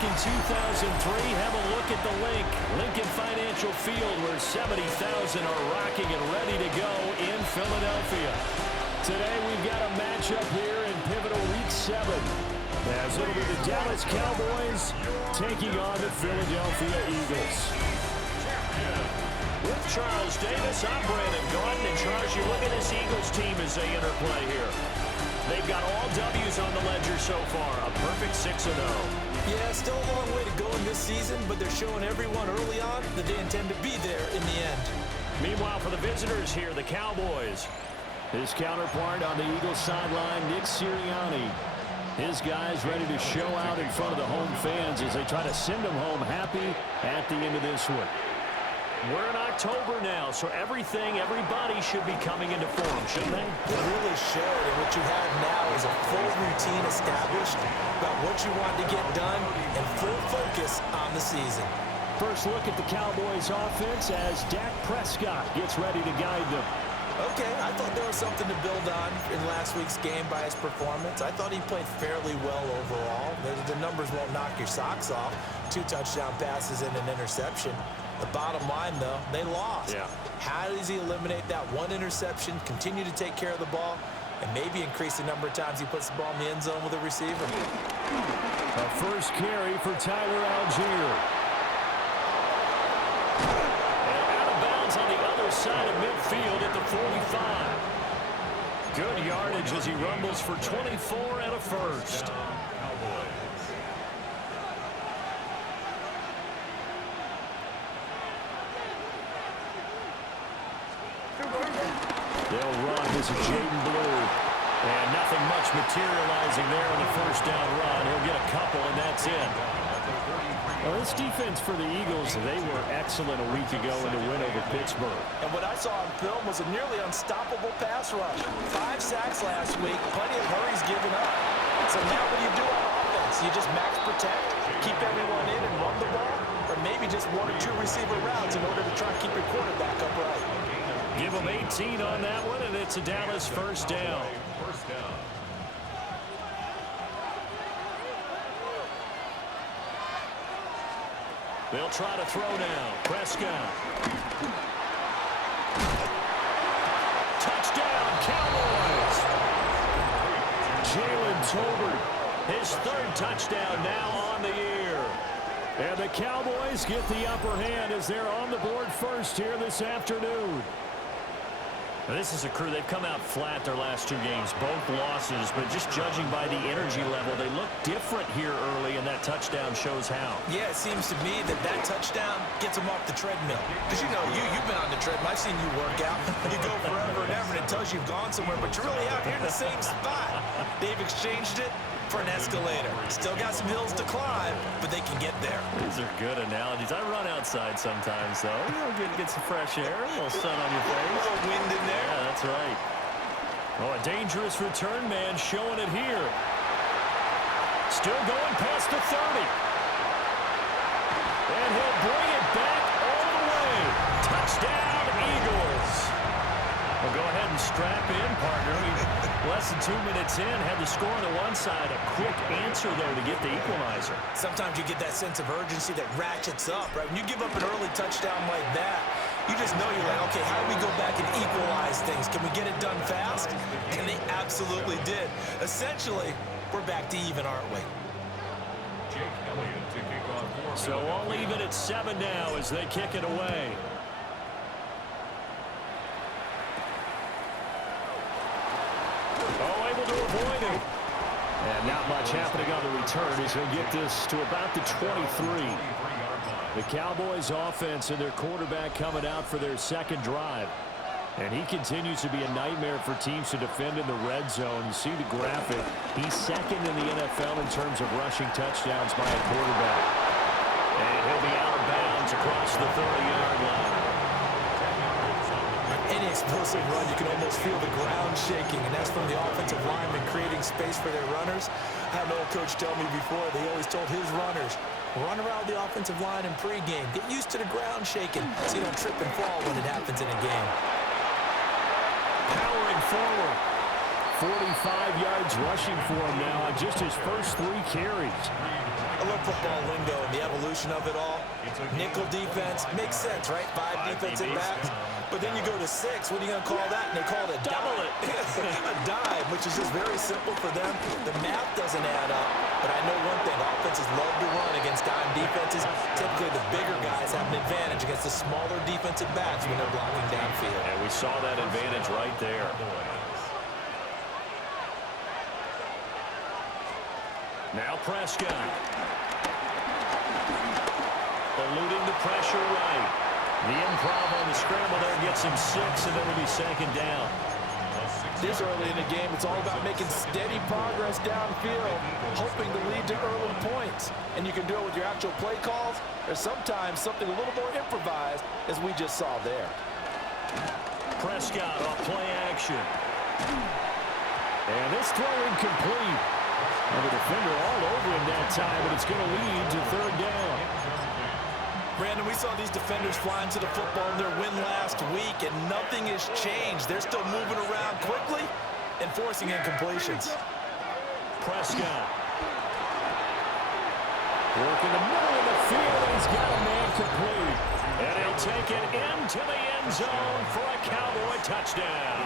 back in 2003, have a look at the Lincoln Financial Field, where 70,000 are rocking and ready to go in Philadelphia. Today we've got a matchup here in pivotal Week 7. As it'll be the Dallas Cowboys taking on the Philadelphia Eagles. With Charles Davis, I'm Brandon Gaudin. And Charles, you look at this Eagles team as they interplay here. They've got all W's on the ledger so far, a perfect 6-0. Yeah, still a long way to go in this season, but they're showing everyone early on that they intend to be there in the end. Meanwhile, for the visitors here, the Cowboys. His counterpart on the Eagles sideline, Nick Sirianni. His guys ready to show out in front of the home fans as they try to send them home happy at the end of this one. We're in October now, so everybody should be coming into form, shouldn't they? It really should, and what you have now is a full routine established about what you want to get done and full focus on the season. First look at the Cowboys offense as Dak Prescott gets ready to guide them. Okay, I thought there was something to build on in last week's game by his performance. I thought he played fairly well overall. The numbers won't knock your socks off. 2 touchdown passes and an interception. The bottom line, though, they lost. Yeah. How does he eliminate that one interception, continue to take care of the ball, and maybe increase the number of times he puts the ball in the end zone with a receiver? A first carry for Tyler Algier. And out of bounds on the other side of midfield at the 45. Good yardage as he rumbles for 24 and a first. They'll run. This is Jaden Blue. And nothing much materializing there on the first down run. He'll get a couple, and that's it. Well, this defense for the Eagles, they were excellent a week ago in the win over Pittsburgh. And what I saw on film was a nearly unstoppable pass rush. 5 sacks last week, plenty of hurries given up. So now what do you do on offense? You just max protect, keep everyone in and run the ball, or maybe just 1 or 2 receiver routes in order to try and keep your quarterback upright. Give them 18 on that one, and it's a Dallas first down. They'll try to throw now. Prescott. Touchdown, Cowboys. Jalen Tolbert, his 3rd touchdown now on the year. And the Cowboys get the upper hand as they're on the board first here this afternoon. This is a crew, they've come out flat their last 2 games, both losses, but just judging by the energy level, they look different here early, and that touchdown shows how. Yeah, it seems to me that touchdown gets them off the treadmill. Because, you know, you've been on the treadmill. I've seen you work out. You go forever and ever, and it tells you you've gone somewhere, but you're really out here in the same spot. They've exchanged it for an escalator. Still got some hills to climb, but they can get there. These are good analogies. I run outside sometimes, though. You know, get some fresh air, a little sun on your face. A little wind in there. Yeah, that's right. Oh, a dangerous return man showing it here. Still going past the 30. And he'll bring it back all the way. Touchdown, Eagles. Well, go ahead and strap in, partner. Less than 2 minutes in, had the score on the one side. A quick answer, though, to get the equalizer. Sometimes you get that sense of urgency that ratchets up, right? When you give up an early touchdown like that, you just know you're like, okay, how do we go back and equalize things? Can we get it done fast? And they absolutely did. Essentially, we're back to even, aren't we? So all even at 7 now as they kick it away. Oh, able to avoid it. And not much happening on the return as he'll get this to about the 23. The Cowboys offense and their quarterback coming out for their 2nd drive. And he continues to be a nightmare for teams to defend in the red zone. You see the graphic. He's 2nd in the NFL in terms of rushing touchdowns by a quarterback. And he'll be out of bounds across the 30-yard line. Any explosive run, you can almost feel the ground shaking, and that's from the offensive linemen creating space for their runners. I had an old coach tell me before, they always told his runners, run around the offensive line in pregame. Get used to the ground shaking so you don't trip and fall when it happens in a game. Powering forward. 45 yards rushing for him now on just his first 3 carries. I love football lingo and the evolution of it all. Nickel defense makes sense, right? 5 defensive backs. But then you go to 6. What are you going to call that? And they call it a Double dime. A dime, which is just very simple for them. The math doesn't add up. But I know one thing. Offenses love to run against dime defenses. Typically, the bigger guys have an advantage against the smaller defensive backs when they're blocking downfield. And we saw that advantage right there. Now Prescott. Eluding the pressure right. The improv on the scramble there gets him 6, and then it'll be second down. This early in the game, it's all about making steady progress downfield, hoping to lead to early points. And you can do it with your actual play calls, or sometimes something a little more improvised, as we just saw there. Prescott off play action. And this throw incomplete. And the defender all over him that time, but it's going to lead to third down. Brandon, we saw these defenders flying to the football in their win last week, and nothing has changed. They're still moving around quickly and forcing incompletions. Prescott. Working the middle of the field, and he's got a man complete. And he'll take it into the end zone for a Cowboy touchdown.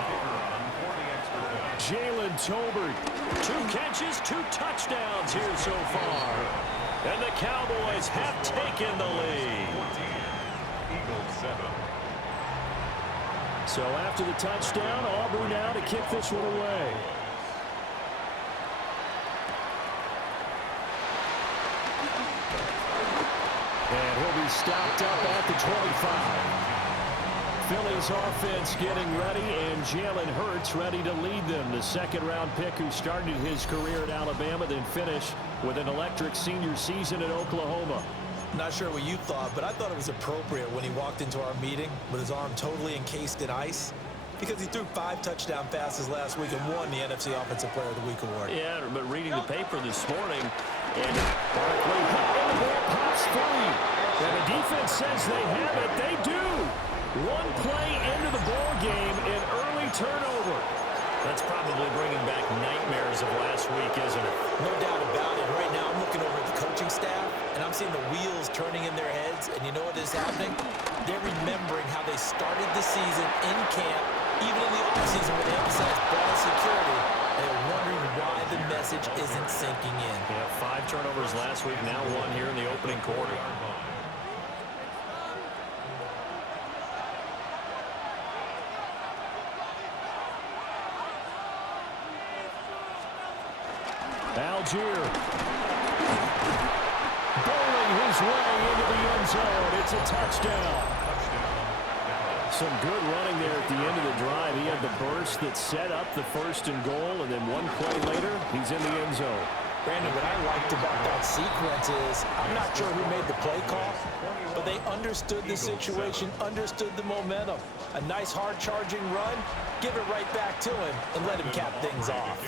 Jalen Tolbert, 2 catches, 2 touchdowns here so far. And the Cowboys have taken the lead. So after the touchdown, Auburn now to kick this one away. And he'll be stopped up at the 25. Philly's offense getting ready, and Jalen Hurts ready to lead them. The second-round pick who started his career at Alabama, then finished with an electric senior season at Oklahoma. Not sure what you thought, but I thought it was appropriate when he walked into our meeting with his arm totally encased in ice, because he threw 5 touchdown passes last week and won the NFC Offensive Player of the Week award. Yeah, but reading the paper this morning, and Barkley hit, and the ball pops free. And the defense says they have it. They do. 1 play into the ball game, an early turnover. That's probably bringing back nightmares of last week, isn't it? No doubt about it. Right now, I'm looking over at the coaching staff, and I'm seeing the wheels turning in their heads. And you know what is happening? They're remembering how they started the season in camp, even in the offseason when they emphasized ball security. And they're wondering why the message isn't sinking in. Yeah, 5 turnovers last week, now 1 here in the opening quarter. Algier bowling his way into the end zone. It's a touchdown. Some good running there at the end of the drive. He had the burst that set up the 1st and goal, and then 1 play later, he's in the end zone. Brandon, what I liked about that sequence is, I'm not sure who made the play call, but they understood the situation, understood the momentum. A nice hard-charging run, give it right back to him, and let him cap things off.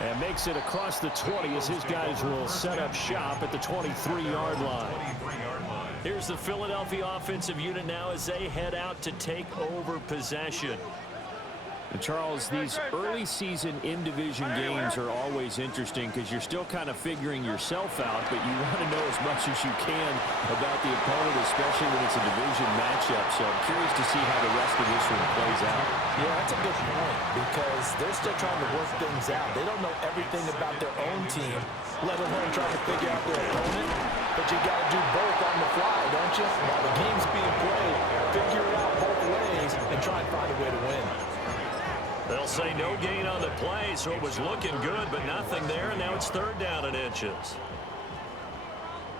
And makes it across the 20 as his guys will set up shop at the 23-yard line. Here's the Philadelphia offensive unit now as they head out to take over possession. And Charles, these early season in-division games are always interesting because you're still kind of figuring yourself out, but you want to know as much as you can about the opponent, especially when it's a division matchup. So I'm curious to see how the rest of this one plays out. Yeah, that's a good point because they're still trying to work things out. They don't know everything about their own team, let alone trying to figure out their opponent. But you got to do both on the fly, don't you? While the game's being played, figure it out both ways and try and find a way to win. They'll say no gain on the play, so it was looking good, but nothing there, and now it's 3rd down and inches.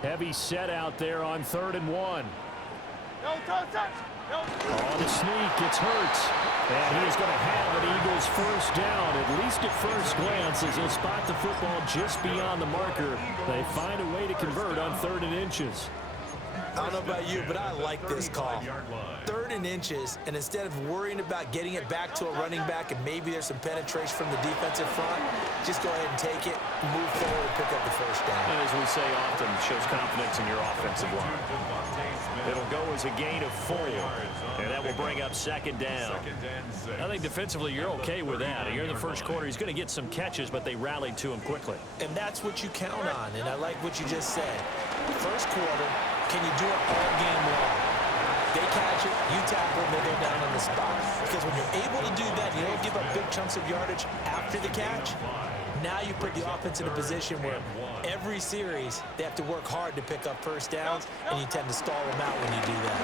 Heavy set out there on 3rd and 1. On the sneak, it's Hurts. And he is going to have an Eagles 1st down, at least at first glance, as they'll spot the football just beyond the marker. They find a way to convert on 3rd and inches. I don't know about you, but I like this call. 3rd and inches, and instead of worrying about getting it back to a running back and maybe there's some penetration from the defensive front, just go ahead and take it, move forward, and pick up the first down. And as we say often, shows confidence in your offensive line. It'll go as a gain of 4, and that will bring up second down. I think defensively you're okay with that. Here in the first quarter, he's going to get some catches, but they rallied to him quickly. And that's what you count on, and I like what you just said. First quarter, can you do it all game long? They catch it, you tackle, and they go down on the spot. Because when you're able to do that, you don't give up big chunks of yardage after the catch. Now you put the offense in a position where every series they have to work hard to pick up first downs, and you tend to stall them out when you do that.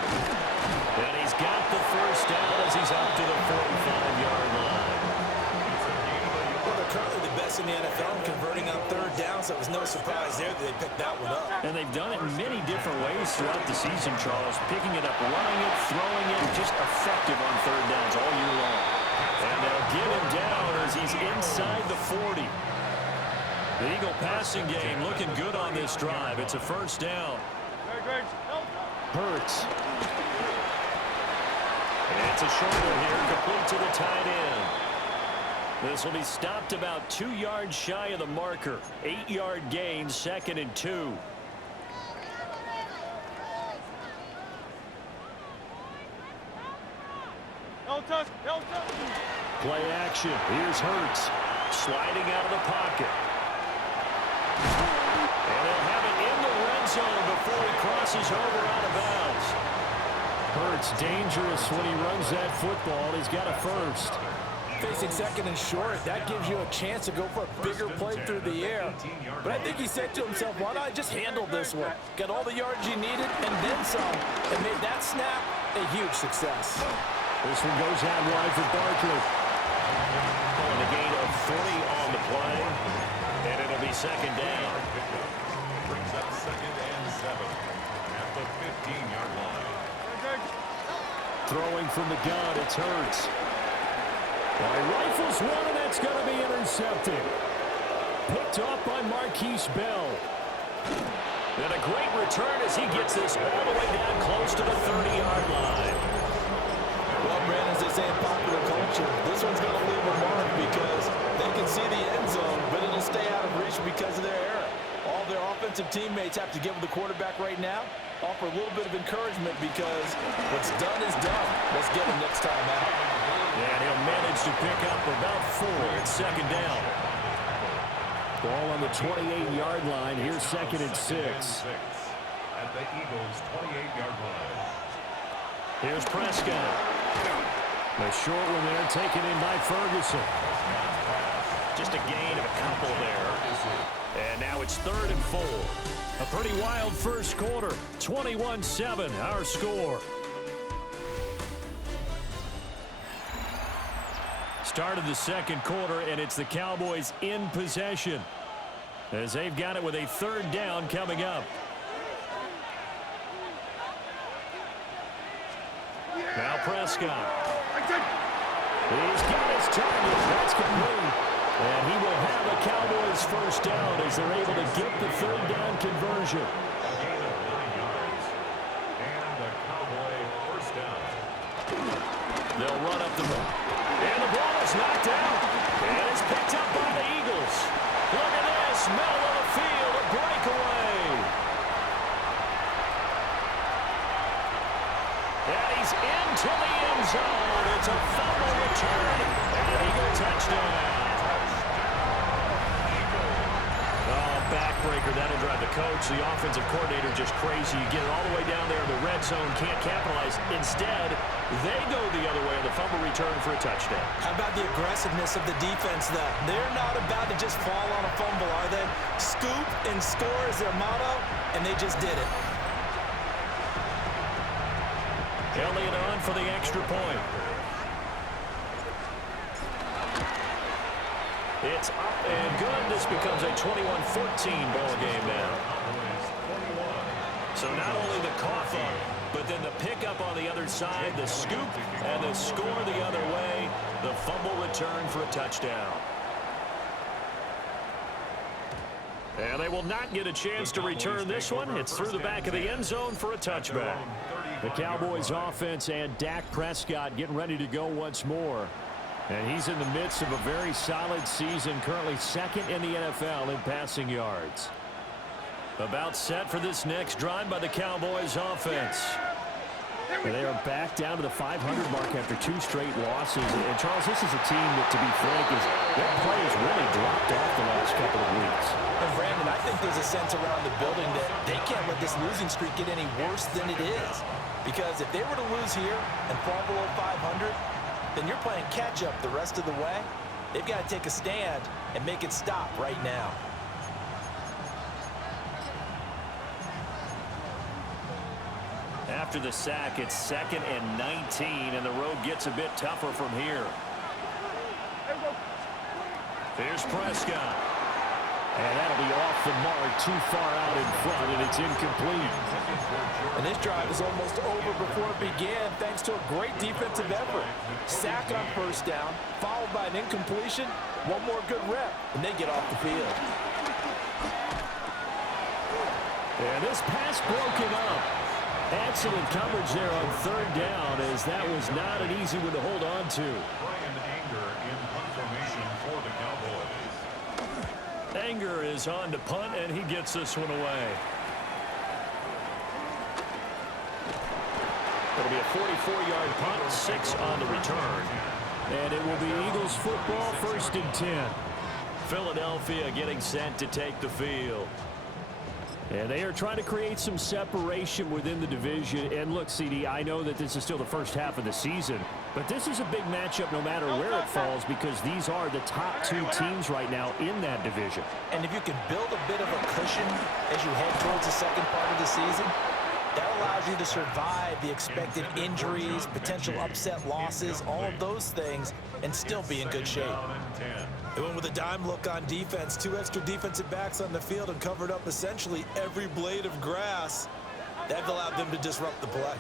And he's got the first down as he's up to the 45-yard line. Well, they're currently the best in the NFL in converting on third down, so it was no surprise there that they picked that one up. And they've done it in many different ways throughout the season, Charles. Picking it up, running it, throwing it, just effective on third downs all year long. And they'll get him down as he's inside the 40. The Eagle passing game looking good on this drive. It's a first down. Hurts. And it's a short one here, complete to the tight end. This will be stopped about 2 yards shy of the marker. 8-yard gain, 2nd and 2. Play action. Here's Hurts. Sliding out of the pocket. And they'll have it in the red zone before he crosses over out of bounds. Hurts dangerous when he runs that football. He's got a first. Facing second and short, that gives you a chance to go for a bigger play through the air. But I think he said to himself, why not I just handle this one? Got all the yards you needed and then some. And made that snap a huge success. This one goes out wide for Barkley. And a gain of 40 on the play. And it'll be second down. Brings up 2nd and 7 at the 15-yard line. Throwing from the gun, it's Hurts. Rifles one, and that's going to be intercepted. Picked off by Marquise Bell. And a great return as he gets this all the way down close to the 30-yard line. Well, Brandon, as they say in popular culture, this one's going to leave a mark because they can see the end zone, but it'll stay out of reach because of their error. All their offensive teammates have to give the quarterback right now, offer a little bit of encouragement because what's done is done. Let's get him next time out. And he'll manage to pick up about 4. It's second down. Ball on the 28-yard line. Here's 2nd and 6. At the Eagles' 28-yard line. Here's Prescott. A short one there taken in by Ferguson. Just a gain of a couple there. And now it's 3rd and 4. A pretty wild first quarter. 21-7, our score. Start of the second quarter, and it's the Cowboys in possession as they've got it with a 3rd down coming up. Now Prescott. He's got his target. That's complete. And he will have the Cowboys first down as they're able to get the 3rd down conversion. A gain of 9 yards. And the Cowboy first down. They'll run up the middle. And the ball is knocked out. And it's picked up by the Eagles. Look at this. Middle of the field. A breakaway. And he's into the end zone. It's a fumble return. And an Eagle touchdown. Oh, backbreaker. That'll drive the coach. The offensive coordinator just crazy. You get it all the way down there in the red zone. Can't capitalize. Instead, they go the other way on the fumble return for a touchdown. How about the aggressiveness of the defense, though? They're not about to just fall on a fumble, are they? Scoop and score is their motto, and they just did it. Elliott on for the extra point. It's up and good. This becomes a 21-14 ball game now. So not only the cough up, but then the pickup on the other side, the scoop, and the score the other way. The fumble return for a touchdown. And they will not get a chance to return this one. It's through the back of the end zone for a touchback. The Cowboys offense and Dak Prescott getting ready to go once more. And he's in the midst of a very solid season, currently second in the NFL in passing yards. About set for this next drive by the Cowboys offense. They are back down to the 500 mark after 2 straight losses. And, Charles, this is a team that, to be frank, their play has really dropped off the last couple of weeks. And, Brandon, I think there's a sense around the building that they can't let this losing streak get any worse than it is. Because if they were to lose here and fall below 500, then you're playing catch-up the rest of the way. They've got to take a stand and make it stop right now. After the sack, it's 2nd and 19, and the road gets a bit tougher from here. Here's Prescott. And that'll be off the mark, too far out in front, and it's incomplete. And this drive is almost over before it began, thanks to a great defensive effort. Sack on first down, followed by an incompletion, one more good rep, and they get off the field. And this pass broken up. Excellent coverage there on 3rd down, as that was not an easy one to hold on to. Anger is on to punt, and he gets this one away. It'll be a 44-yard punt, 6 on the return. And it will be Eagles football, 1st and 10. Philadelphia getting set to take the field. And they are trying to create some separation within the division. And look, CD, I know that this is still the first half of the season, but this is a big matchup no matter where it falls, because these are the top 2 teams right now in that division. And if you can build a bit of a cushion as you head towards the second part of the season, that allows you to survive the expected injuries, potential upset losses, all of those things, and still be in good shape. They went with a dime look on defense, 2 extra defensive backs on the field and covered up essentially every blade of grass. That allowed them to disrupt the play.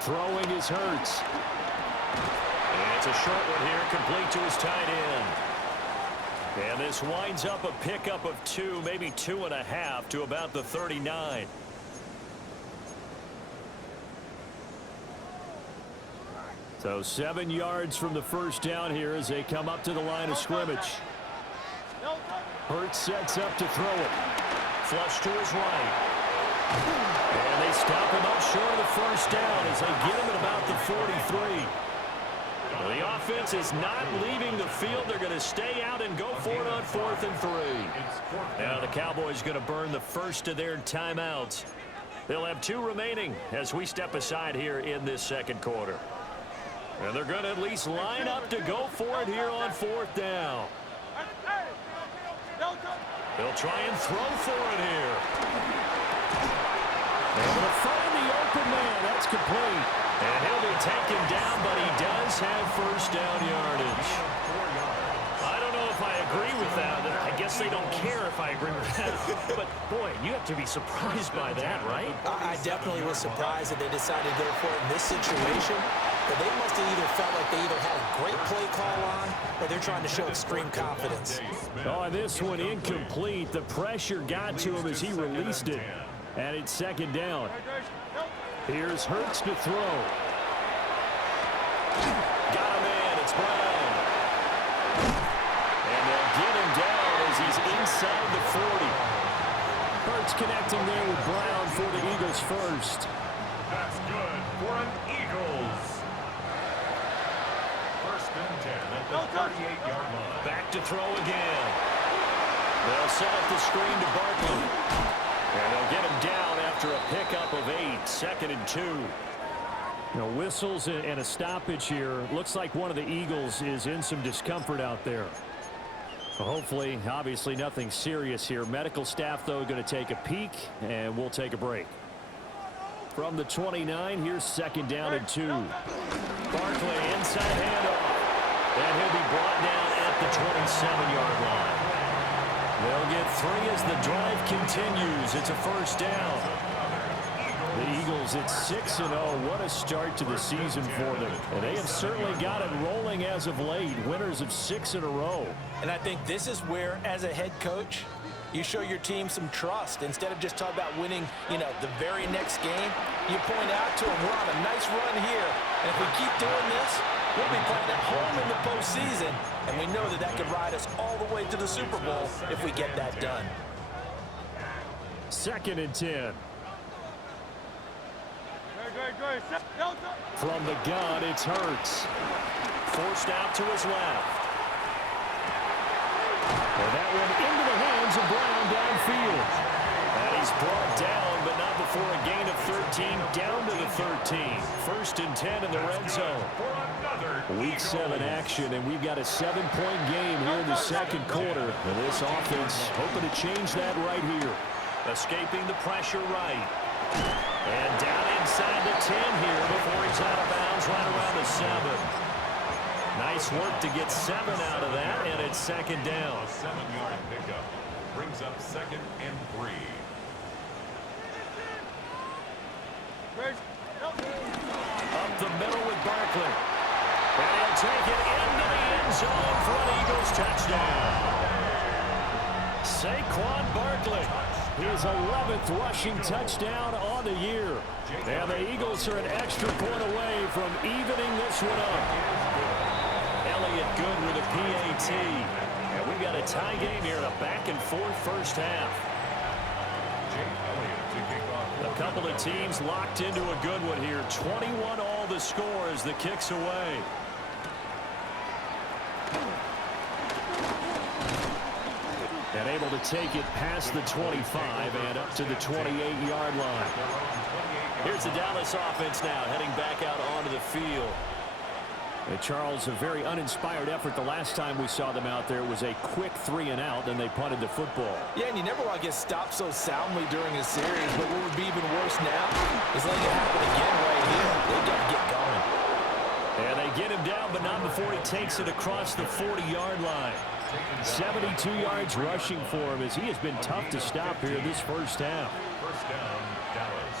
Throwing is Hurts. And it's a short one here, complete to his tight end. And this winds up a pickup of 2, maybe 2.5 to about the 39. So 7 yards from the first down here as they come up to the line of scrimmage. Hurts sets up to throw it. Flush to his right. And they stop him up short of the first down as they get him at about the 43. Well, the offense is not leaving the field. They're going to stay out and go for it on 4th and 3. Now the Cowboys going to burn the first of their timeouts. They'll have 2 remaining as we step aside here in this second quarter. And they're going to at least line up to go for it here on 4th down. They'll try and throw for it here. Able to find the open man. That's complete. And he'll be taken down, but he does have first down yardage. I don't know if I agree with that. I guess they don't care if I agree with that. But, boy, you have to be surprised by that, right? I definitely was surprised that they decided to go for it in this situation. But they must have either felt like they either had a great play call on or they're trying to show extreme confidence. Oh, this one incomplete. The pressure got to him as he released it. And it's 2nd down. Here's Hurts to throw. Got a man. It's Brown. And they'll get him down as he's inside the 40. Hurts connecting there with Brown for the Eagles first. That's good for an Eagles. 1st and 10 at the 38-yard line. Back to throw again. They'll set up the screen to Barkley. And they'll get him down after a pickup of 8, 2nd and 2. You know, whistles and a stoppage here. Looks like one of the Eagles is in some discomfort out there. Hopefully, obviously nothing serious here. Medical staff, though, going to take a peek, and we'll take a break. From the 29, here's 2nd down and 2. Barkley, inside handoff. And he'll be brought down at the 27-yard line. They'll get 3 as the drive continues. It's a first down. The Eagles, it's 6-0. What a start to the season for them. And they have certainly got it rolling as of late. Winners of 6 in a row. And I think this is where, as a head coach, you show your team some trust. Instead of just talking about winning, the very next game, you point out to them, we're on a nice run here. And if we keep doing this, We'll be playing at home in the postseason, and we know that could ride us all the way to the Super Bowl if we get that done. 2nd and 10. From the gun, it's Hurts. Forced out to his left. And that one into the hands of Brown downfield. And he's brought down, but not before a gain of 13, down to the 13. 1st and 10 in the red zone. Week 7 action, and we've got a 7-point game here in the second quarter. And this offense hoping to change that right here. Escaping the pressure right. And down inside the 10 here before he's out of bounds right around the 7. Nice work to get 7 out of that, and it's 2nd down. A 7-yard pickup brings up 2nd and 3. Up the middle with Barkley. And he'll take it into the end zone for an Eagles touchdown. Saquon Barkley, his 11th rushing touchdown on the year. And the Eagles are an extra point away from evening this one up. Elliott good with a PAT. And we've got a tie game here in a back-and-forth first half. A couple of teams locked into a good one here. 21 all the score as the kick's away. And able to take it past the 25 and up to the 28-yard line. Here's the Dallas offense now heading back out onto the field. Charles, a very uninspired effort the last time we saw them out there. Was a quick 3-and-out, then they punted the football. Yeah, and you never want to get stopped so soundly during a series, but what would be even worse now is letting it happen again right here. They've got to get going. And they get him down, but not before he takes it across the 40-yard line. 72 yards rushing for him as he has been tough to stop here this first half. First down, Dallas.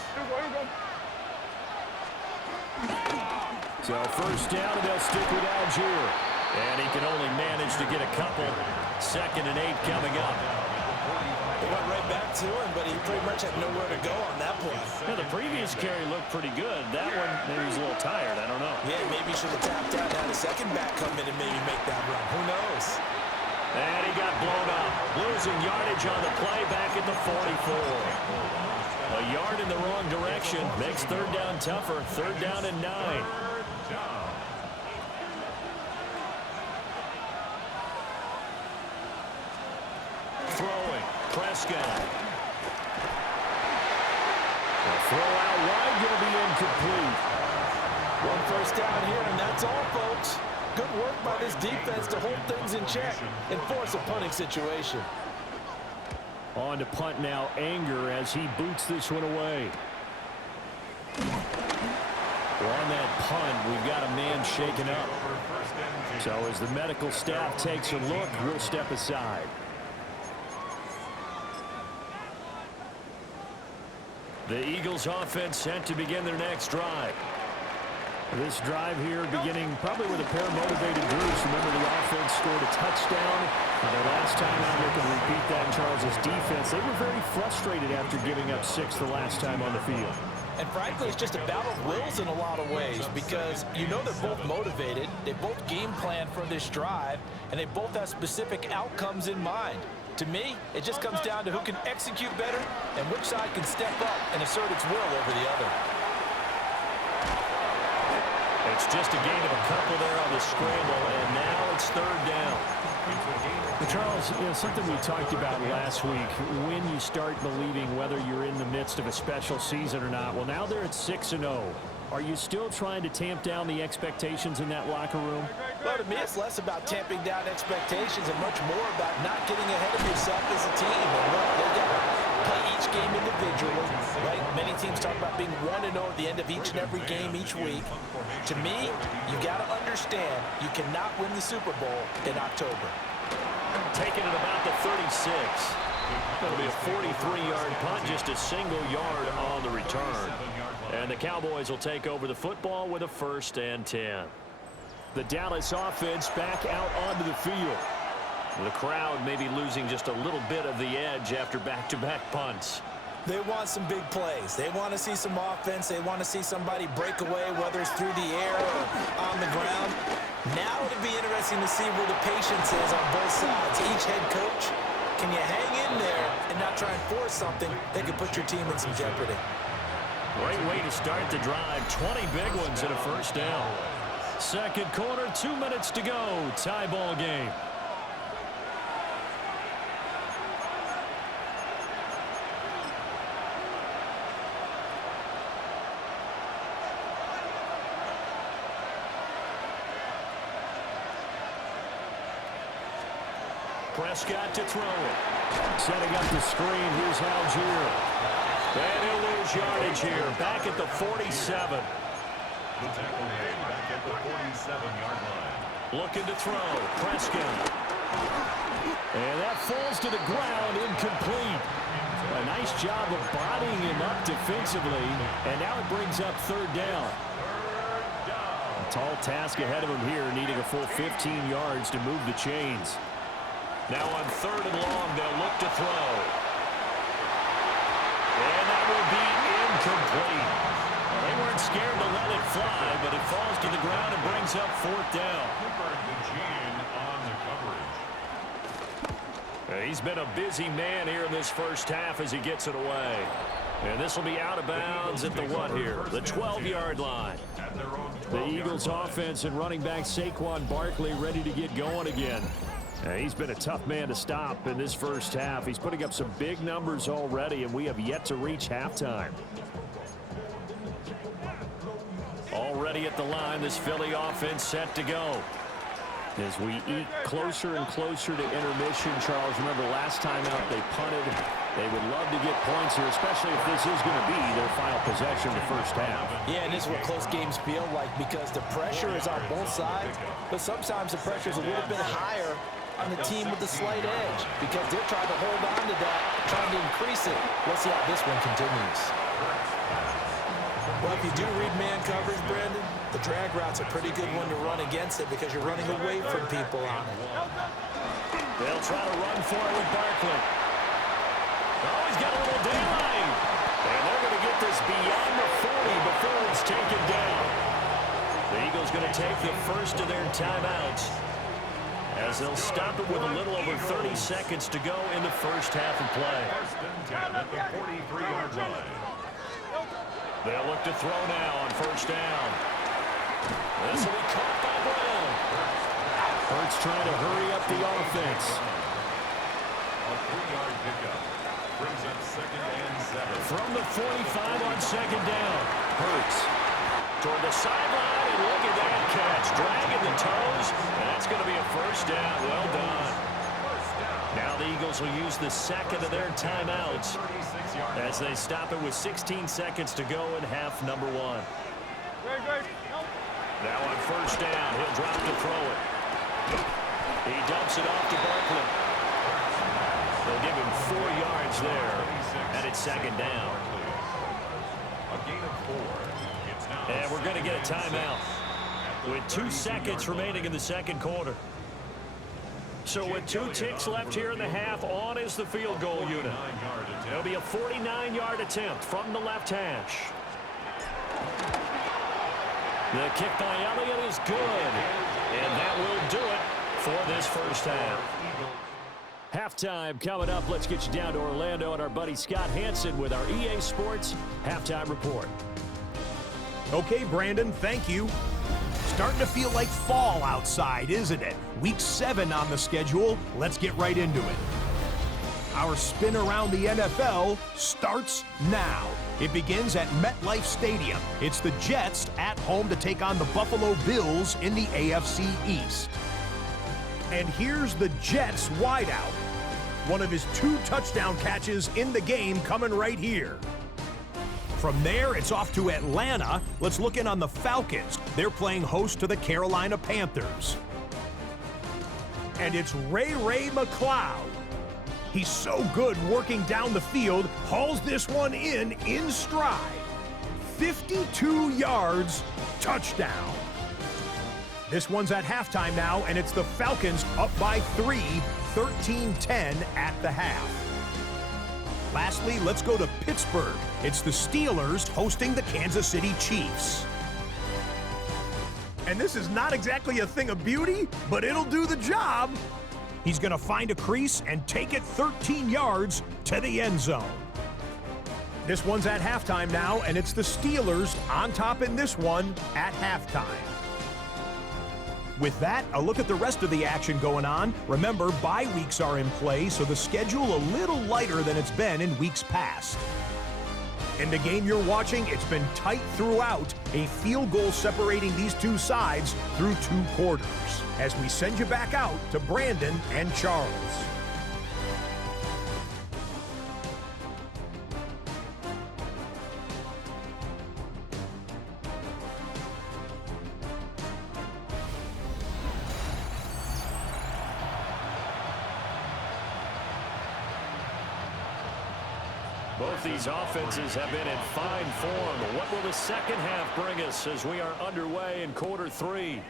So first down, and they'll stick with Algier. And he can only manage to get a couple. 2nd and 8 coming up. They went right back to him, but he pretty much had nowhere to go on that play. Yeah, the previous carry looked pretty good. That one, maybe he's a little tired. I don't know. Yeah, maybe he should have tapped out and had a second back come in and maybe make that run. Who knows? And he got blown up. Losing yardage on the play back at the 44. A yard in the wrong direction makes 3rd down tougher. 3rd down and 9. Throwing. Prescott. The throw out wide going to be incomplete. 1 first down here, and that's all, folks. Good work by this defense to hold things in check and force a punting situation. On to punt now, Anger as he boots this one away. On that punt, we've got a man shaken up. So as the medical staff takes a look, we'll step aside. The Eagles offense set to begin their next drive. This drive here beginning probably with a pair of motivated groups. Remember, the offense scored a touchdown. Their last time out, they can repeat that in Charles's defense. They were very frustrated after giving up 6 the last time on the field. And frankly, it's just a battle of wills in a lot of ways because you know they're both motivated. They both game plan for this drive, and they both have specific outcomes in mind. To me, it just comes down to who can execute better and which side can step up and assert its will over the other. It's just a gain of a couple there on the scramble, and now it's 3rd down. Charles, something we talked about last week, when you start believing whether you're in the midst of a special season or not. Well, now they're at 6-0. Are you still trying to tamp down the expectations in that locker room? Well, to me, it's less about tamping down expectations and much more about not getting ahead of yourself as a team. And look, they've got to play each game individually, right? Many teams talk about being 1-0 at the end of each and every game each week. To me, you got to understand you cannot win the Super Bowl in October. Taking it about the 36. That'll be a 43-yard punt, just a single yard on the return. And the Cowboys will take over the football with a 1st and 10. The Dallas offense back out onto the field. The crowd may be losing just a little bit of the edge after back-to-back punts. They want some big plays. They want to see some offense. They want to see somebody break away, whether it's through the air or on the ground. Now it'd be interesting to see where the patience is on both sides. Each head coach, can you hang in there and not try and force something that could put your team in some jeopardy? Great way to start the drive. 20 big ones and a first down. Second quarter, 2 minutes to go. Tie ball game. Prescott to throw it. Setting up the screen. Here's Algier. And he'll lose yardage here. Back at the 47. The tackle made back at the 47-yard line. Looking to throw. Prescott. And that falls to the ground. Incomplete. A nice job of bodying him up defensively. And now it brings up third down. A tall task ahead of him here, needing a full 15 yards to move the chains. Now on third and long, they'll look to throw. And that will be incomplete. Well, they weren't scared to let it fly, but it falls to the ground and brings up fourth down. He's been a busy man here in this first half as he gets it away. And this will be out of bounds at the what here? The 12-yard line. The Eagles offense and running back Saquon Barkley ready to get going again. He's been a tough man to stop in this first half. He's putting up some big numbers already, and we have yet to reach halftime. Already at the line, this Philly offense set to go. As we eke closer and closer to intermission, Charles, remember last time out they punted. They would love to get points here, especially if this is going to be their final possession of the first half. Yeah, and this is what close games feel like because the pressure is on both sides, but sometimes the pressure is a little bit higher on the team with the slight edge because they're trying to hold on to that, trying to increase it. Let's see how this one continues. Well, if you do read man coverage, Brandon, the drag route's a pretty good one to run against it because you're running away from people on it. They'll try to run for it with Barkley. Oh, he's got a little daylight. And they're going to get this beyond the 40 before it's taken down. The Eagles going to take the first of their timeouts, as they'll stop it with a little over 30 seconds to go in the first half of play. First and 10 at the 43-yard line. They'll look to throw now on first down. This will be caught by Brown. Hurts trying to hurry up the offense. A 3-yard pickup brings up second and 7. From the 45 on second down. Hurts toward the sideline, and look at that catch. Dragging the toes, and that's going to be a first down. Well done. Now the Eagles will use the second of their timeouts as they stop it with 16 seconds to go in half number one. Now on first down, he'll drop to throw it. He dumps it off to Barkley. They'll give him 4 yards there, and it's second down. A gain of 4. And we're going to get a timeout with 2 seconds remaining in the second quarter. So with 2 ticks left here in the half, on is the field goal unit. It'll be a 49-yard attempt from the left hash. The kick by Elliott is good, and that will do it for this first half. Halftime coming up. Let's get you down to Orlando and our buddy Scott Hansen with our EA Sports Halftime Report. Okay, Brandon, thank you. Starting to feel like fall outside, isn't it? Week 7 on the schedule. Let's get right into it. Our spin around the NFL starts now. It begins at MetLife Stadium. It's the Jets at home to take on the Buffalo Bills in the AFC East. And here's the Jets wideout. One of his 2 touchdown catches in the game coming right here. From there, it's off to Atlanta. Let's look in on the Falcons. They're playing host to the Carolina Panthers. And it's Ray McCloud. He's so good working down the field, hauls this one in stride. 52 yards, touchdown. This one's at halftime now, and it's the Falcons up by 3, 13-10 at the half. Lastly, let's go to Pittsburgh. It's the Steelers hosting the Kansas City Chiefs. And this is not exactly a thing of beauty, but it'll do the job. He's going to find a crease and take it 13 yards to the end zone. This one's at halftime now, and it's the Steelers on top in this one at halftime. With that, a look at the rest of the action going on. Remember, bye weeks are in play, so the schedule a little lighter than it's been in weeks past. In the game you're watching, it's been tight throughout, a field goal separating these two sides through 2 quarters. As we send you back out to Brandon and Charles. Both these offenses have been in fine form. What will the second half bring us as we are underway in quarter 3?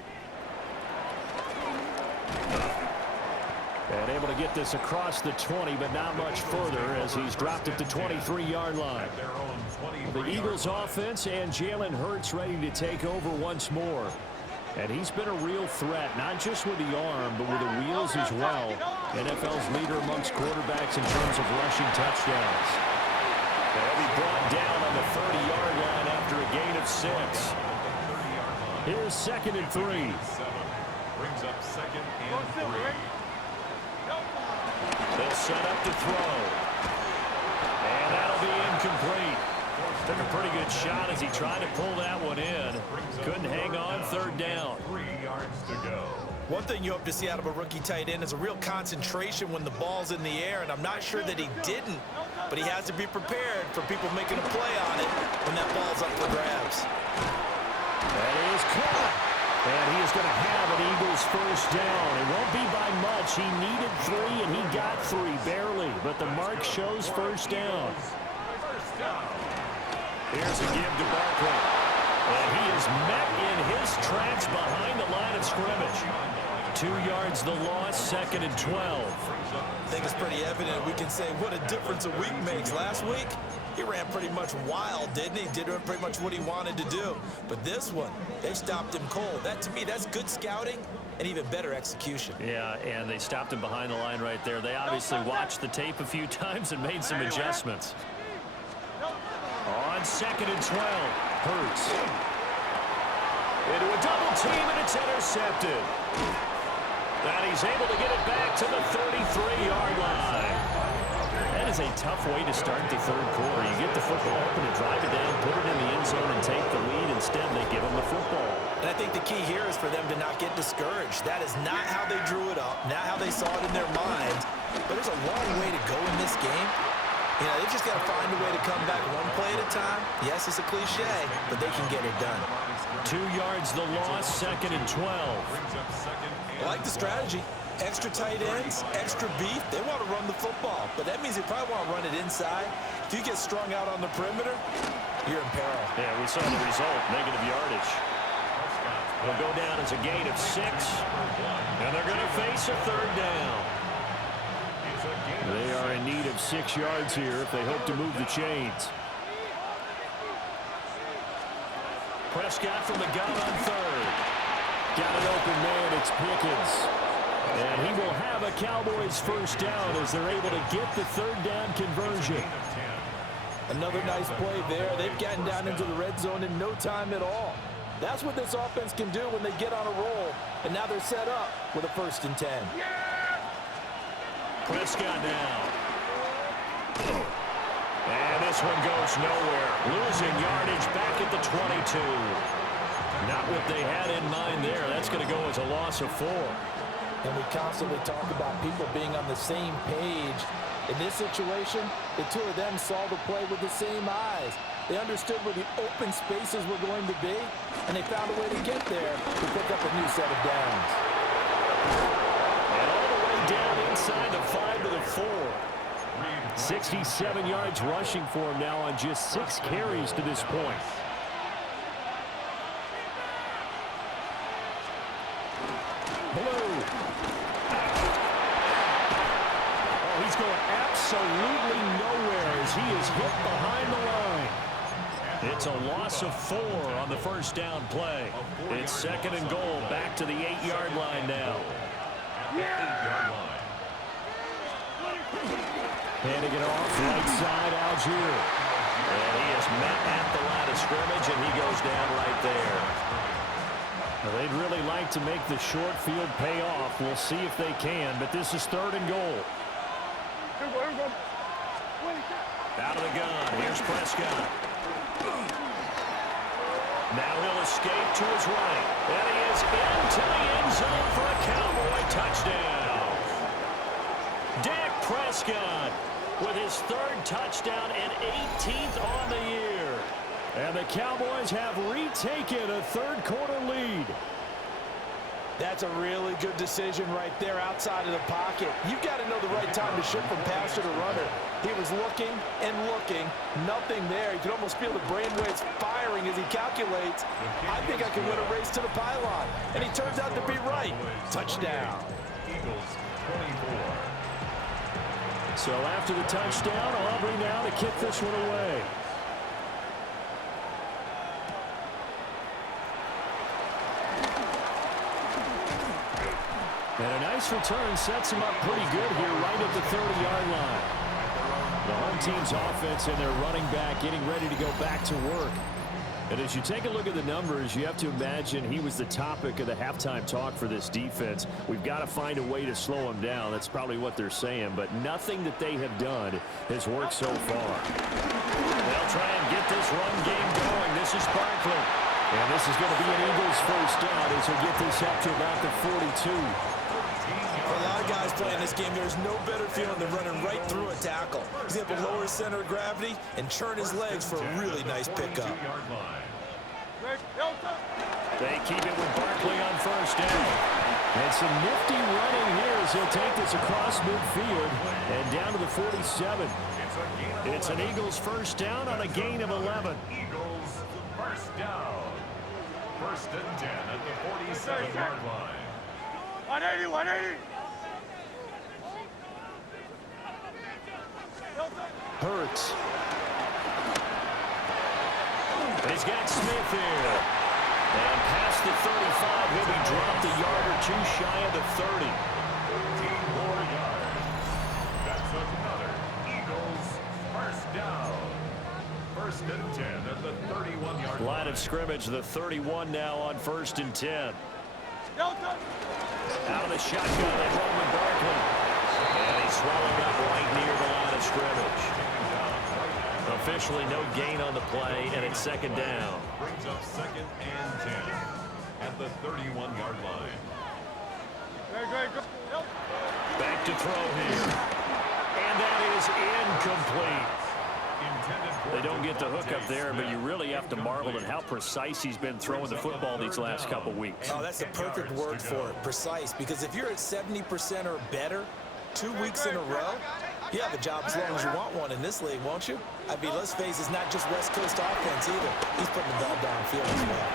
And able to get this across the 20, but not much further as he's dropped it to 23-yard line. The Eagles offense and Jalen Hurts ready to take over once more. And he's been a real threat, not just with the arm, but with the wheels as well. NFL's leader amongst quarterbacks in terms of rushing touchdowns. They'll be brought down on the 30-yard line after a gain of 6. Here's 2nd and 3. Brings up 2nd and 3. They'll set up to throw. And that'll be incomplete. Took a pretty good shot as he tried to pull that one in. Couldn't hang on, 3rd down. 3 yards to go. One thing you hope to see out of a rookie tight end is a real concentration when the ball's in the air, and I'm not sure that he didn't, but he has to be prepared for people making a play on it when that ball's up for grabs. That is caught. And he is going to have an Eagles first down. It won't be by much. He needed 3, and he got 3, barely. But the mark shows first down. Here's a give to Barkley. And he is met in his tracks behind the line of scrimmage. 2 yards the loss, 2nd and 12. I think it's pretty evident. We can say what a difference a week makes. Last week, he ran pretty much wild, didn't he? Did pretty much what he wanted to do. But this one, they stopped him cold. That, to me, that's good scouting and even better execution. Yeah, and they stopped him behind the line right there. They obviously watched the tape a few times and made some adjustments. On 2nd and 12, Hurts. Into a double team, and it's intercepted. And he's able to get it back to the 33-yard line. That is a tough way to start the 3rd quarter. You get the football open and drive it down, put it in the end zone, and take the lead. Instead, they give him the football. And I think the key here is for them to not get discouraged. That is not how they drew it up, not how they saw it in their minds. But there's a long way to go in this game. You know, they've just got to find a way to come back one play at a time. Yes, it's a cliche, but they can get it done. 2 yards the loss, 2nd and 12. I like the strategy. Extra tight ends, extra beef. They want to run the football, but that means they probably want to run it inside. If you get strung out on the perimeter, you're in peril. Yeah, we saw the result, negative yardage. It'll go down as a gain of 6, and they're going to face a 3rd down. They are in need of 6 yards here if they hope to move the chains. Prescott from the gun on 3rd. Got an open man, it's Pickens. And he will have a Cowboys first down as they're able to get the 3rd down conversion. Another nice play there. They've gotten down into the red zone in no time at all. That's what this offense can do when they get on a roll. And now they're set up with a 1st and 10. Prescott now. And this one goes nowhere. Losing yardage back at the 22. Not what they had in mind there. That's going to go as a loss of 4. And we constantly talk about people being on the same page. In this situation, the 2 of them saw the play with the same eyes. They understood where the open spaces were going to be, and they found a way to get there to pick up a new set of downs. And all the way down inside the 5 to the 4. 67 yards rushing for him now on just 6 carries to this point. Blue. Oh, he's going absolutely nowhere as he is hit behind the line. It's a loss of 4 on the first down play. It's 2nd and goal, back to the 8-yard line now. Handing it off, right side, Algier. And he is met at the line of scrimmage, and he goes down right there. Now, they'd really like to make the short field pay off. We'll see if they can, but this is 3rd and goal. Out of the gun, here's Prescott. Now he'll escape to his right. And he is into the end zone for a Cowboy touchdown. Dak Prescott with his 3rd touchdown and 18th on the year. And the Cowboys have retaken a 3rd-quarter lead. That's a really good decision right there outside of the pocket. You've got to know the right time to shift from passer to runner. He was looking and looking, nothing there. You can almost feel the brainwaves firing as he calculates, I think I can win a race to the pylon. And he turns out to be right. Touchdown. Eagles 24. So after the touchdown, Aubrey now to kick this one away. And a nice return sets him up pretty good here right at the 30-yard line. The home team's offense and their running back getting ready to go back to work. And as you take a look at the numbers, you have to imagine he was the topic of the halftime talk for this defense. We've got to find a way to slow him down. That's probably what they're saying. But nothing that they have done has worked so far. They'll try and get this run game going. This is Barkley. And this is going to be an Eagles first down as he'll get this up to about the 42. For a lot of guys playing this game, there's no better feeling than running right through a tackle. He's able to lower his center of gravity and churn his legs for a really nice pickup. They keep it with Barkley on first down. And some nifty running here as he'll take this across midfield and down to the 47. It's an Eagles first down on a gain of 11. Eagles first down. 1st and 10 at the 47-yard line. 180, 180. Hurts. And he's got Smith here. And past the 35, he'll be dropped a yard or two shy of the 30. 13 more yards. That's another Eagles first down. 1st and 10 at the 31-yard line. Line of scrimmage, the 31 now on 1st and 10. Out of the shotgun, they run with Barkley. And he's swallowed up right near the line of scrimmage. Officially no gain on the play, and it's 2nd down. Brings up 2nd and 10 at the 31-yard line. Back to throw here. And that is incomplete. They don't get the hook up there, but you really have to marvel at how precise he's been throwing the football these last couple weeks. Oh, that's the perfect word for it, precise. Because if you're at 70% or better 2 weeks in a row, you have a job as long as you want one in this league, won't you? I mean, let's face it, it's not just West Coast offense either. He's putting the ball downfield as well.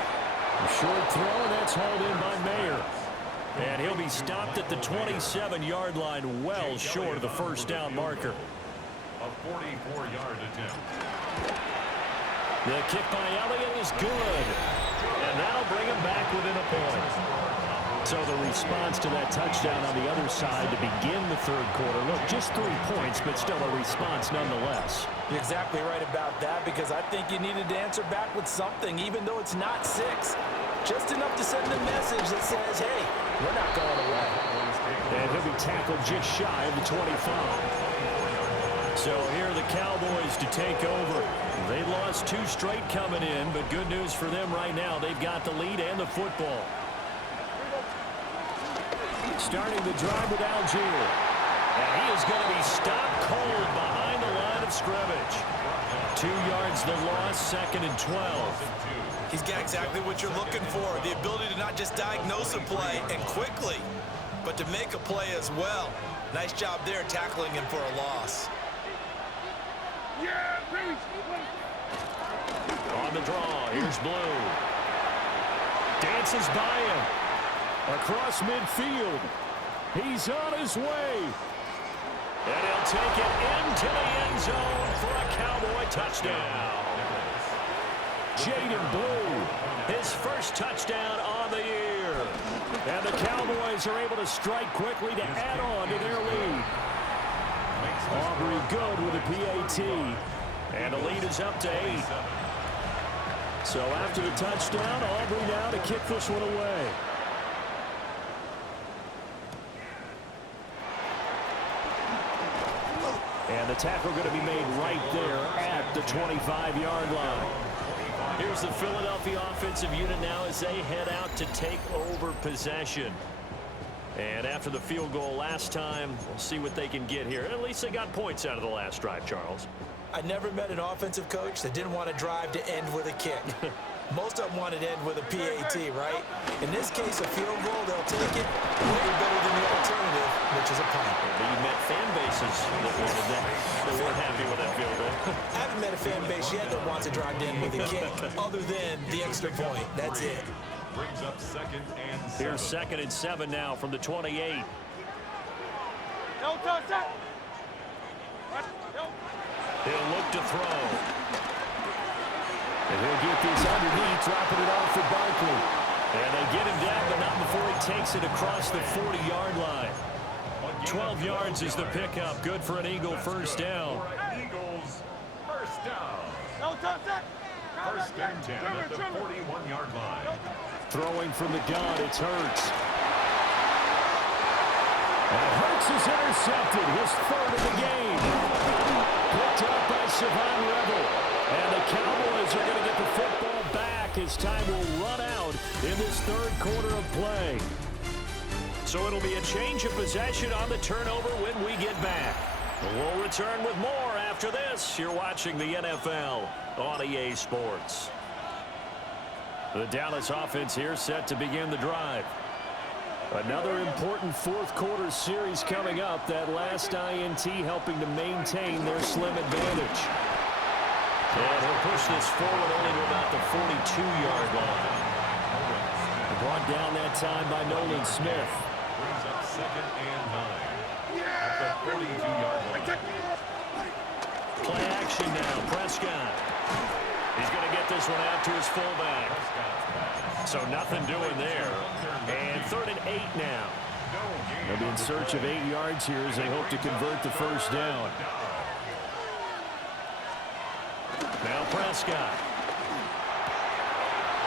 A short throw, and that's hauled in by Mayer. And he'll be stopped at the 27-yard line, well short of the first down marker. A 44-yard attempt. The kick by Elliott is good. And that'll bring him back within a point. So the response to that touchdown on the other side to begin the 3rd quarter. Look, just 3 points, but still a response nonetheless. You're exactly right about that, because I think you needed to answer back with something, even though it's not 6. Just enough to send a message that says, hey, we're not going away. And he'll be tackled just shy of the 25. So here are the Cowboys to take over. They lost 2 straight coming in, but good news for them right now. They've got the lead and the football. Starting the drive with Algier. And he is going to be stopped cold behind the line of scrimmage. 2 yards the loss, 2nd and 12. He's got exactly what you're looking for, the ability to not just diagnose a play and quickly, but to make a play as well. Nice job there tackling him for a loss. On the draw, here's Blue. Dances by him. Across midfield. He's on his way. And he'll take it into the end zone for a touchdown. Jaden Blue, his first touchdown on the year. And the Cowboys are able to strike quickly to add on to their lead. Aubrey good with a PAT. And the lead is up to 8. So after the touchdown, Aubrey now to kick this one away. And the tackle going to be made right there at the 25-yard line. Here's the Philadelphia offensive unit now as they head out to take over possession. And after the field goal last time, we'll see what they can get here. At least they got points out of the last drive, Charles. I never met an offensive coach that didn't want to drive to end with a kick. Most of them wanted to end with a PAT, right? In this case, a field goal, they'll take it way better than the alternative, which is a punt. But you met fan bases that wanted that, that weren't happy with that field goal. I haven't met a fan base yet that wants to drive to end with a kick, other than the extra point. That's it. Brings up 2nd and 7. Here's 2nd and 7 now from the 28. No touch that. He'll look to throw. And he'll get this underneath, dropping it off for Barkley. And they get him down, but not before he takes it across the 40-yard line. 12 yards is the pickup. Good for an Eagle first down. Eagles first down. No touch that. 1st and 10 at the 41-yard line. Throwing from the gun, it's Hurts. And Hurts is intercepted, his 3rd of the game. Picked up by Savon Rebel. And the Cowboys are going to get the football back as time will run out in this 3rd quarter of play. So it'll be a change of possession on the turnover when we get back. We'll return with more after this. You're watching the NFL on EA Sports. The Dallas offense here set to begin the drive. Another important 4th quarter series coming up. That last INT helping to maintain their slim advantage. And he'll push this forward only to about the 42-yard line. Brought down that time by Nolan Smith. Brings up 2nd and 9 at the 42-yard line. Play action now. Prescott. He's going to get this one out to his fullback. So nothing doing there. And 3rd and 8 now. They'll be in search of 8 yards here as they hope to convert the first down. Now Prescott.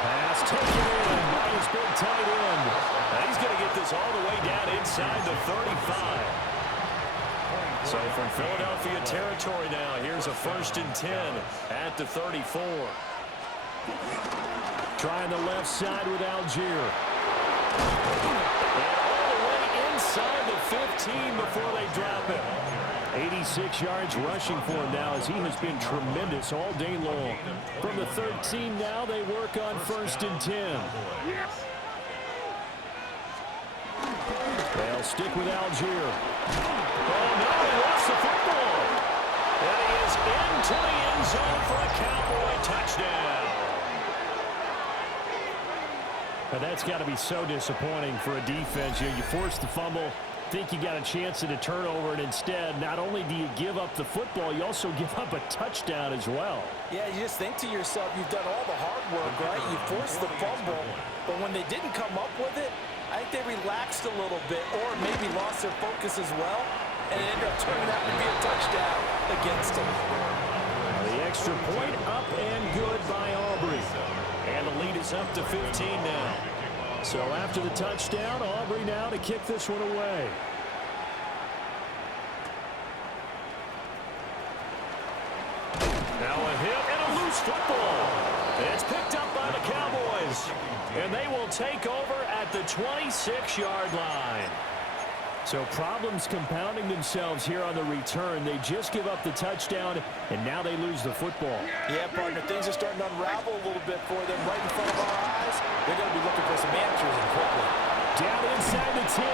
Pass taken in by his big tight end. Now he's going to get this all the way down inside the 35. So from Philadelphia territory now, here's a 1st and 10 at the 34. Trying the left side with Algier. And all the way inside the 15 before they drop it. 86 yards rushing for him now as he has been tremendous all day long. From the 13 now, they work on 1st and 10. They'll stick with Algier. Oh, no, he lost the football. And he is into the end zone for a Cowboy touchdown. Now that's got to be so disappointing for a defense. You force the fumble, think you got a chance at a turnover, and instead, not only do you give up the football, you also give up a touchdown as well. Yeah, you just think to yourself, you've done all the hard work, right? You forced the fumble, but when they didn't come up with it, I think they relaxed a little bit or maybe lost their focus as well, and it ended up turning out to be a touchdown against them. The extra point up and good by Aubrey. And the lead is up to 15 now. So after the touchdown, Aubrey now to kick this one away. Now a hit and a loose football. It's picked up by the Cowboys. And they will take over at the 26-yard line. So problems compounding themselves here on the return. They just give up the touchdown, and now they lose the football. Yeah, partner, things are starting to unravel a little bit for them right in front of our eyes. They're going to be looking for some answers in quickly. Down inside the 10,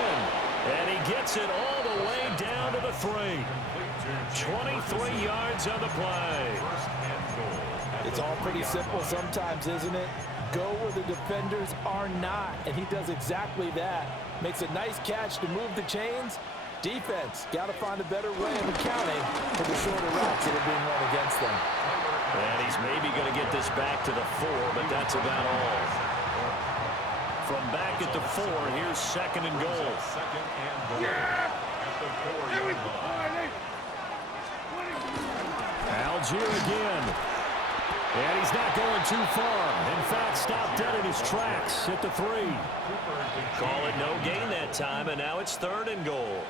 and he gets it all the way down to the 3. 23 yards on the play. It's all pretty simple sometimes, isn't it? Go where the defenders are not, and he does exactly that. Makes a nice catch to move the chains, Defense, got to find a better way of accounting for the shorter routes that are being run against them. And he's maybe going to get this back to the 4, but that's about all. From back at the 4, here's second and goal. Algier again. And he's not going too far. In fact, stopped dead in his tracks at the 3. Call it no gain that time, and now it's third and goal.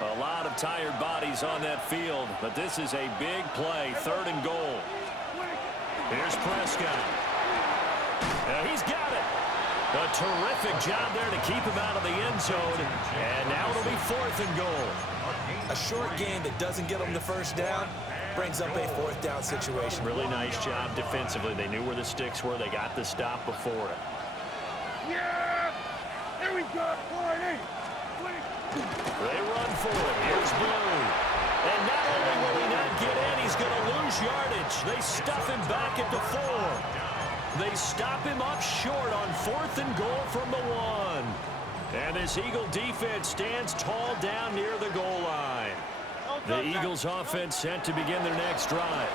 A lot of tired bodies on that field, but this is a big play, third and goal. Here's Prescott. He's got it. A terrific job there to keep him out of the end zone, and now it'll be fourth and goal. A short gain that doesn't get them the first down brings up a fourth down situation. Really nice job defensively. They knew where the sticks were. They got the stop before it. Yeah! Here we go! They run for it. Here's Blue. And not only will he not get in, he's going to lose yardage. They stuff him back at the 4. They stop him up short on fourth and goal from the 1. And this Eagle defense stands tall down near the goal line. The Eagles offense set to begin their next drive.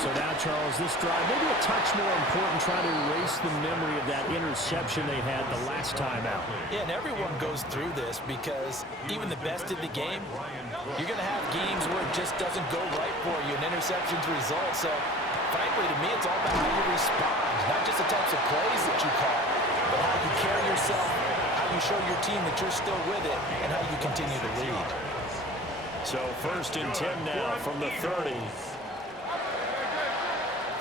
So now, Charles, this drive maybe a touch more important, trying to erase the memory of that interception they had the last time out. Yeah, and everyone goes through this because even the best in the game, you're going to have games where it just doesn't go right for you, and interceptions result. So, frankly, to me, it's all about how you respond, not just the types of plays that you call, but how you carry yourself, how you show your team that you're still with it, and how you continue to lead. So first and 10 now from the 30.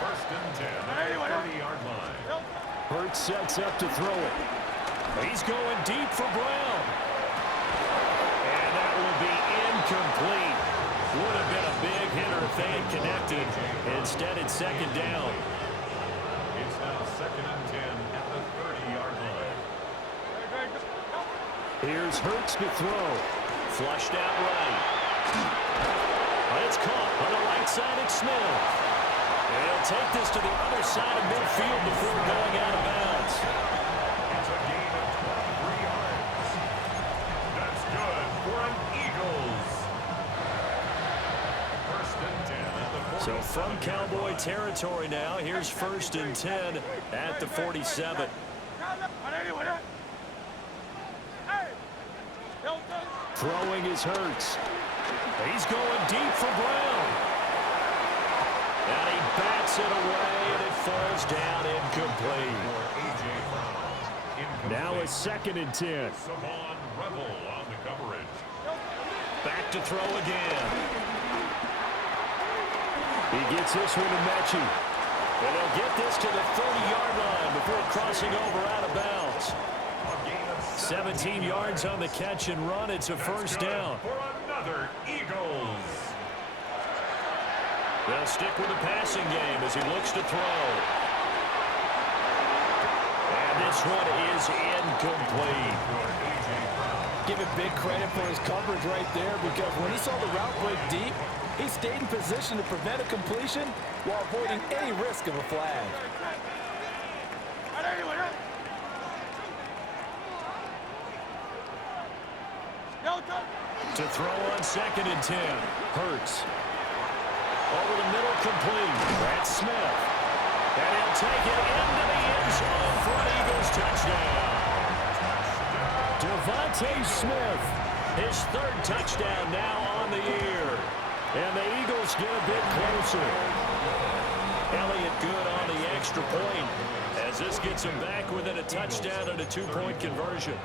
First and 10 at the 30-yard line. Hurts sets up to throw it. He's going deep for Brown. And that will be incomplete. Would have been a big hitter if they had connected. Instead, it's second down. It's now second and 10 at the 30-yard line. Here's Hurts to throw. Flushed out right. But it's caught on the right side. It's Smith. And he'll take this to the other side of midfield before going out of bounds. It's a gain of 23 yards. That's good for an Eagles. First and 10 at the 47. So from Cowboy territory now, here's first and 10 at the 47. Throwing is Hurts. He's going deep for Brown. And he bats it away, and it falls down incomplete. Now a second and 10. Savon Rebel on the coverage. Back to throw again. He gets this one to Mechie. And he'll get this to the 30-yard line before crossing over out of bounds. 17 yards on the catch and run. It's a first down. For another Eagles. They'll stick with the passing game as he looks to throw. And this one is incomplete. Give it big credit for his coverage right there, because when he saw the route break deep, he stayed in position to prevent a completion while avoiding any risk of a flag. To throw on second and 10. Hurts. Over the middle, complete. That's Smith. And he'll take it into the end zone for an Eagles touchdown. Devontae Smith, his third touchdown now on the year. And the Eagles get a bit closer. Elliott good on the extra point as this gets him back within a touchdown and a two-point conversion.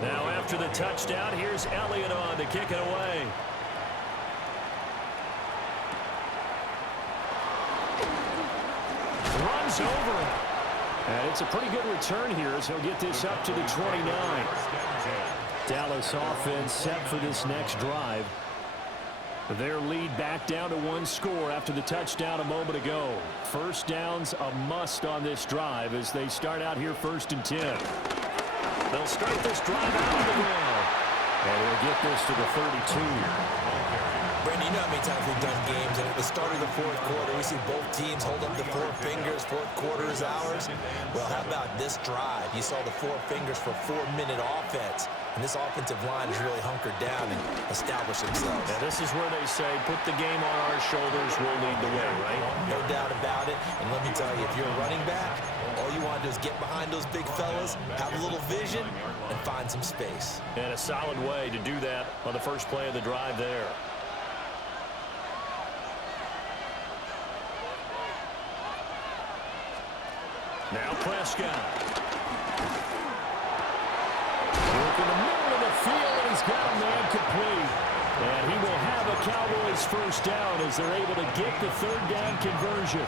Now after the touchdown, here's Elliott on to kick it away. Runs over him. And it's a pretty good return here as he'll get this up to the 29. Dallas offense set for this next drive. Their lead back down to one score after the touchdown a moment ago. First down's a must on this drive as they start out here first and 10. They'll start this drive out of the ground. And he'll get this to the 32. Brandon, you know how many times we've done games, and at the start of the fourth quarter, we see both teams hold up the four fingers, fourth quarter is ours. Well, how about this drive? You saw the four fingers for 4-minute offense, and this offensive line has really hunkered down and established themselves. Yeah, this is where they say, put the game on our shoulders, we'll lead the way, right? No doubt about it, and let me tell you, if you're a running back, all you want to do is get behind those big fellas, have a little vision, and find some space. And a solid way to do that on the first play of the drive there. Now Prescott. Work in the middle of the field, and he's got a man complete. And he will have a Cowboys first down as they're able to get the third down conversion.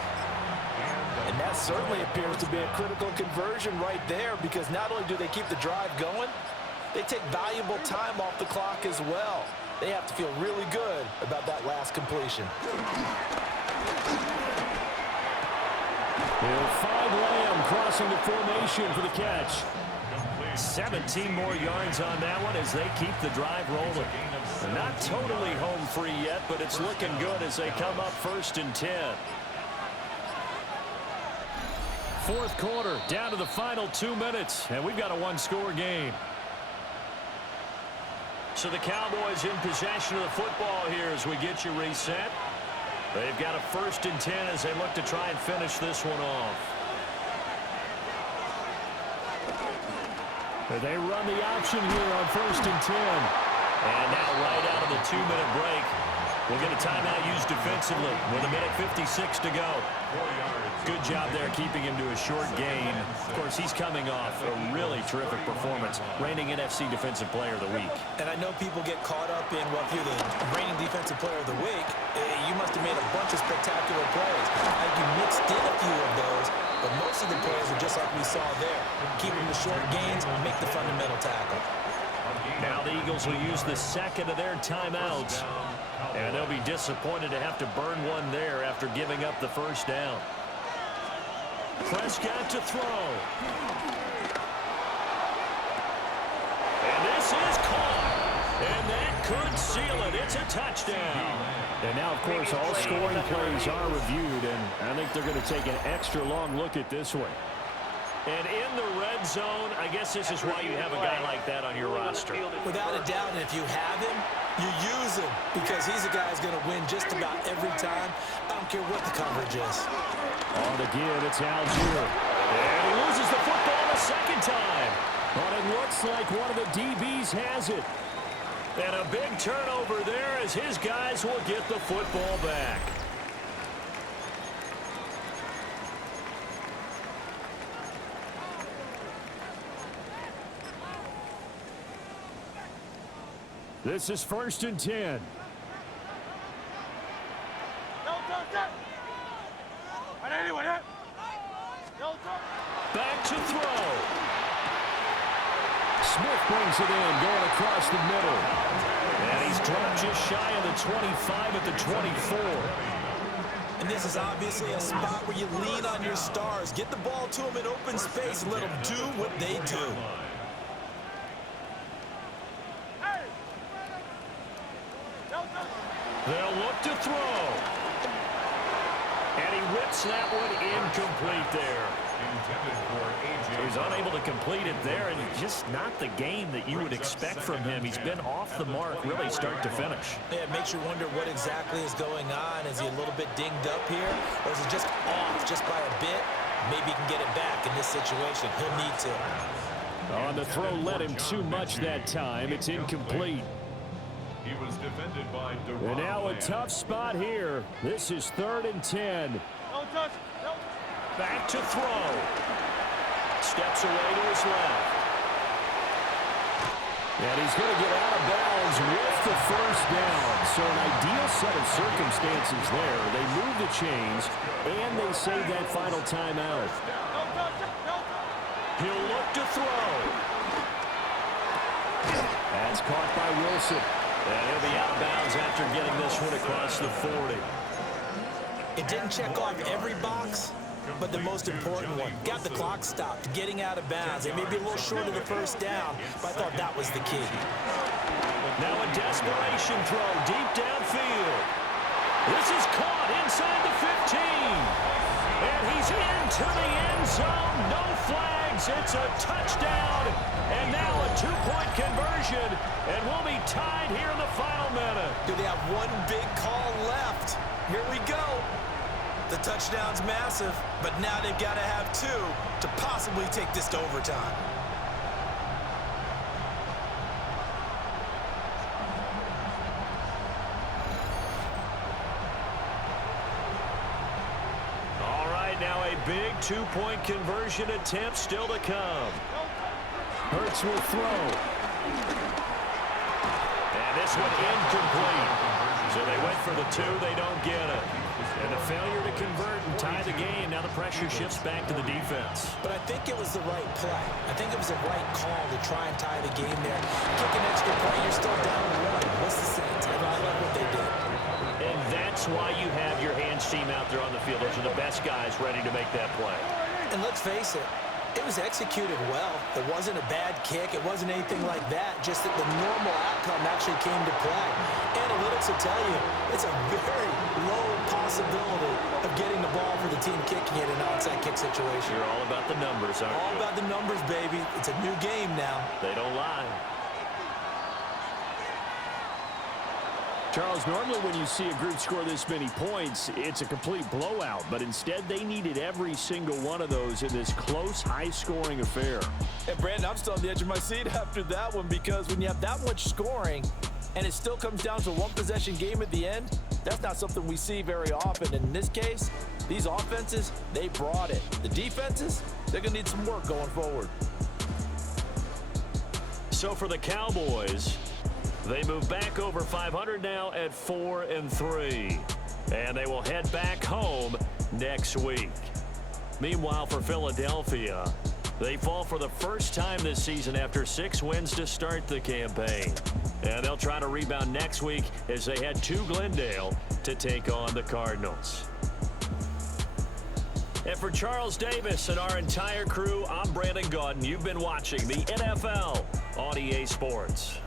And that certainly appears to be a critical conversion right there, because not only do they keep the drive going, they take valuable time off the clock as well. They have to feel really good about that last completion. They'll find Lamb crossing the formation for the catch. 17 more yards on that one as they keep the drive rolling. Not totally home free yet, but it's looking good as they come up 1st and 10. Fourth quarter, down to the final 2 minutes, and we've got a one-score game. So the Cowboys in possession of the football here as we get you reset. They've got a 1st and 10 as they look to try and finish this one off. They run the option here on 1st and 10. And now right out of the 2-minute break, we'll get a timeout used defensively with 1:56 to go. Good job there keeping him to a short gain. Of course, he's coming off a really terrific performance, reigning NFC Defensive Player of the Week. And I know people get caught up in, well, if you're the reigning Defensive Player of the Week, you must have made a bunch of spectacular plays. I think you mixed in a few of those, but most of the plays are just like we saw there. Keep them to short gains and make the fundamental tackle. Now the Eagles will use the second of their timeouts. And they'll be disappointed to have to burn one there after giving up the first down. Prescott to throw. And this is caught. And that could seal it. It's a touchdown. And now, of course, all scoring plays are reviewed, and I think they're going to take an extra long look at this one. And in the red zone, I guess this is why you have a guy like that on your roster. Without a doubt, and if you have him, you use him, because he's a guy who's going to win just about every time. I don't care what the coverage is. On the give, it's Algier. And he loses the football the second time. But it looks like one of the DBs has it. And a big turnover there as his guys will get the football back. This is 1st and 10. Back to throw. Smith brings it in, going across the middle. And he's dropped just shy of the 25 at the 24. And this is obviously a spot where you lean on your stars. Get the ball to them in open space and let them do what they do. They'll look to throw. And he whips that one incomplete there. So he's unable to complete it there, and just not the game that you would expect from him. He's been off the mark really start to finish. Yeah, it makes you wonder what exactly is going on. Is he a little bit dinged up here, or is he just off just by a bit? Maybe he can get it back in this situation. He'll need to. On the throw led him too much that time. It's incomplete. He was defended by And now a tough spot here. This is 3rd and 10. Back to throw. Steps away to his left. And he's going to get out of bounds with the first down. So an ideal set of circumstances there. They move the chains, and they save that final timeout. He'll look to throw. That's caught by Wilson. And he'll be out of bounds after getting this one across the 40. It didn't check off every box, but the most important one. Got the clock stopped, getting out of bounds. It may be a little short of the first down, but I thought that was the key. Now a desperation throw deep downfield. This is caught inside the 15. And he's into the end zone. No flags. It's a touchdown. And now a two-point conversion. And we'll be tied here in the final minute. Do they have one big call left? Here we go. The touchdown's massive, but now they've got to have two to possibly take this to overtime. All right, now a big two-point conversion attempt still to come. Hurts will throw. And this one incomplete. So they went for the two, they don't get it. And a failure to convert and tie the game. Now the pressure shifts back to the defense. But I think it was the right play. I think it was the right call to try and tie the game there. Kick an extra point, you're still down one. What's the sense? I like what they did. And that's why you have your hands team out there on the field. Those are the best guys ready to make that play. And let's face it, it was executed well. It wasn't a bad kick. It wasn't anything like that. Just that the normal outcome actually came to play. Analytics will tell you it's a very low possibility of getting the ball for the team kicking it in an onside kick situation. You're all about the numbers, aren't you? All about the numbers, baby. It's a new game now. They don't lie. Charles, normally when you see a group score this many points, it's a complete blowout. But instead, they needed every single one of those in this close, high-scoring affair. And, Brandon, I'm still on the edge of my seat after that one because when you have that much scoring and it still comes down to a one-possession game at the end, that's not something we see very often. In this case, these offenses, they brought it. The defenses, they're going to need some work going forward. So for the Cowboys, they move back over 500 now at 4-3. And they will head back home next week. Meanwhile, for Philadelphia, they fall for the first time this season after 6 wins to start the campaign. And they'll try to rebound next week as they head to Glendale to take on the Cardinals. And for Charles Davis and our entire crew, I'm Brandon Gaudin. You've been watching the NFL on EA Sports.